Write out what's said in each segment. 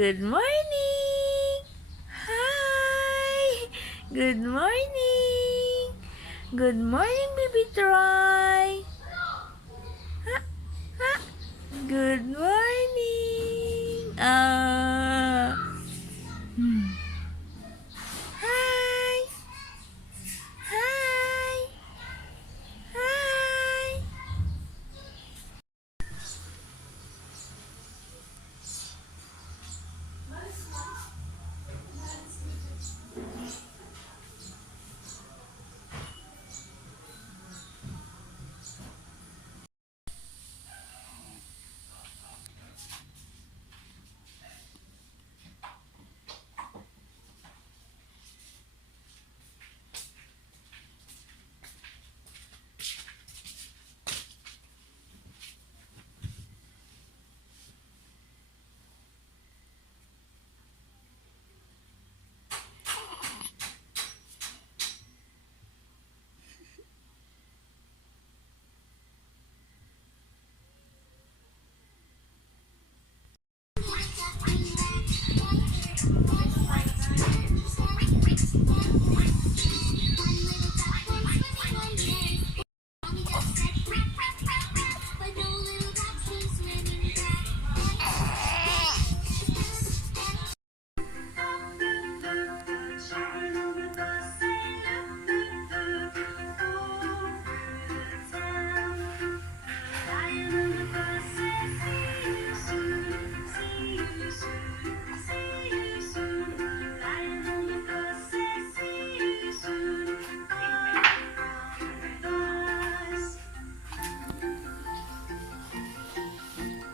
Good morning! Hi! Good morning! Good morning, baby Troy! Ha? Ha? Good morning! Hi! Hi! Hi!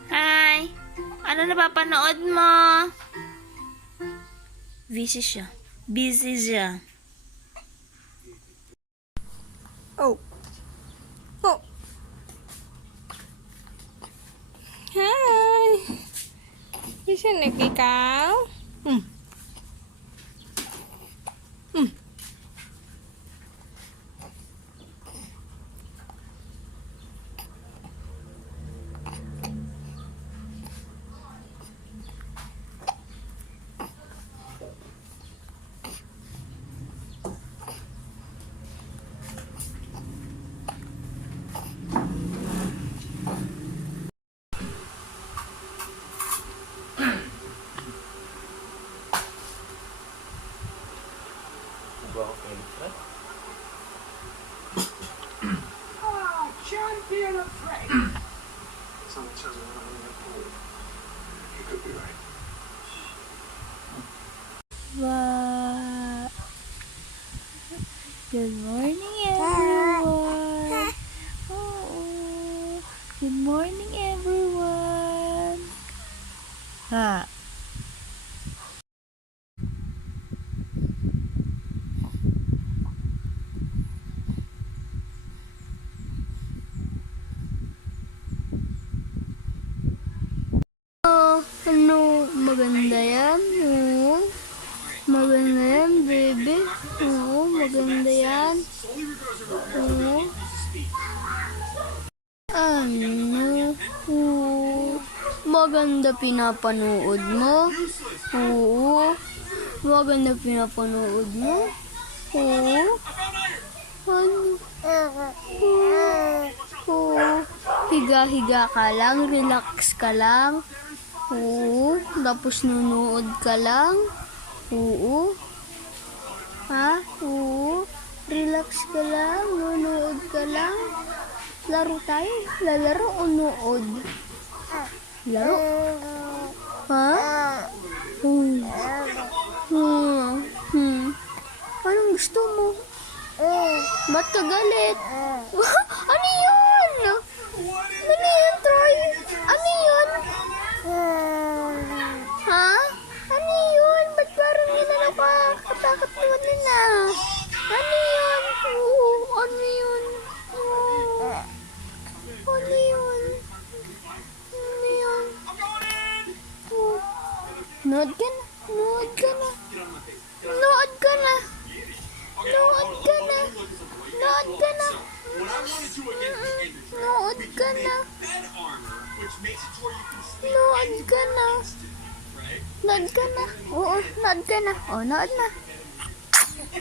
Hi! Ano napapanood mo? Busy siya. Busy siya. Oh. Oh. Hi. Bisa nak ikaw? Oh, champion of Frank. Someone says I'm not in that pool. You could be right. Wow. Good morning, everyone. Oh, good morning, everyone. Ha. Ano, maganda yan, oh. Maganda yan, baby. Oo, maganda yan. Oo. Ano? Oo. Maganda pinapanood mo. Oo. Maganda pinapanood mo. Oo. Ano? Oo. Higa-higa ka lang, relax ka lang. Oo. Tapos nunood ka lang. Oo. Ha? Oo. Relax ka lang. Nunood ka lang. Laro tayo. Lalaro o nood? Laro? Ha? Anong gusto mo? Ba't ka galit? Ano yun? Ano yun, Troy? Ano yun? Ha? Ano yun? Ba't parang yun na nakakatakot naman nila? Ano yun? Oo, ano yun? Oo. Ano yun? Ano yun? Oo. Nood ka na. Nood ka na. Nood ka na. Nood ka na. Nood ka na. Nood ka na. Nood ka na. Nod ka na. Oo, nod ka na. Oh, nod na.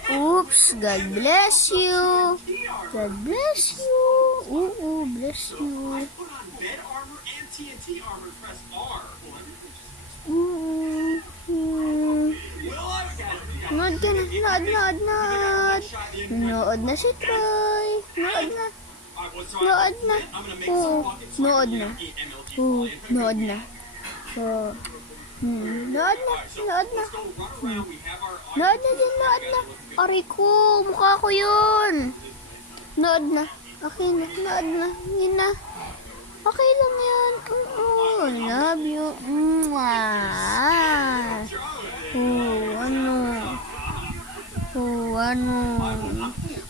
Oops, God bless you. God bless you. Oo, bless you. Put on bed armor and TNT armor. Press R. Nod ka na. Nod, nod, nod. Nood na si Troy. Nood na. Nood na. Oo, nood na. Oo, nood na. Oo. Nood na. Nood na. Nood na din, nood na. Aray ko, mukha ko yun. Nood na. Okay na, nood na. Yun na. Okay lang yan. Oo, love you. Mwah. Ano? Ano?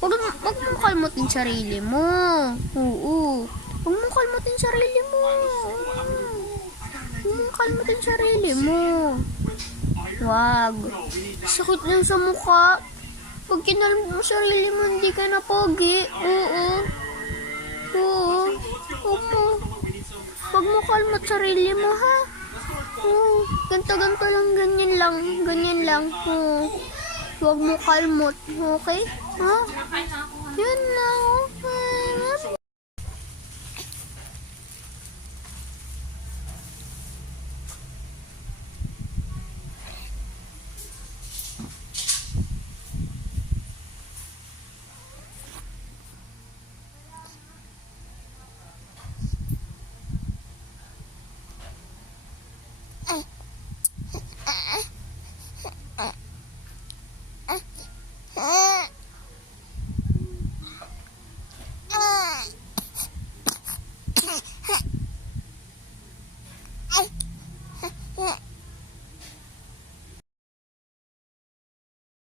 Huwag mo kalmutin sarili mo. Oo. Huwag mo kalmutin sarili mo. Huwag mo kalmutin sarili mo. Wag. Sakit lang sa mukha. Pag kinalmot mo sarili mo, hindi ka na pogi. Oo. Oo. Opo. Huwag mo kalmot sarili mo, ha? Oo. Ganto-ganto lang, ganyan lang. Ganyan lang. Oo. Huwag mo kalmot. Okay? Ha? Yun lang.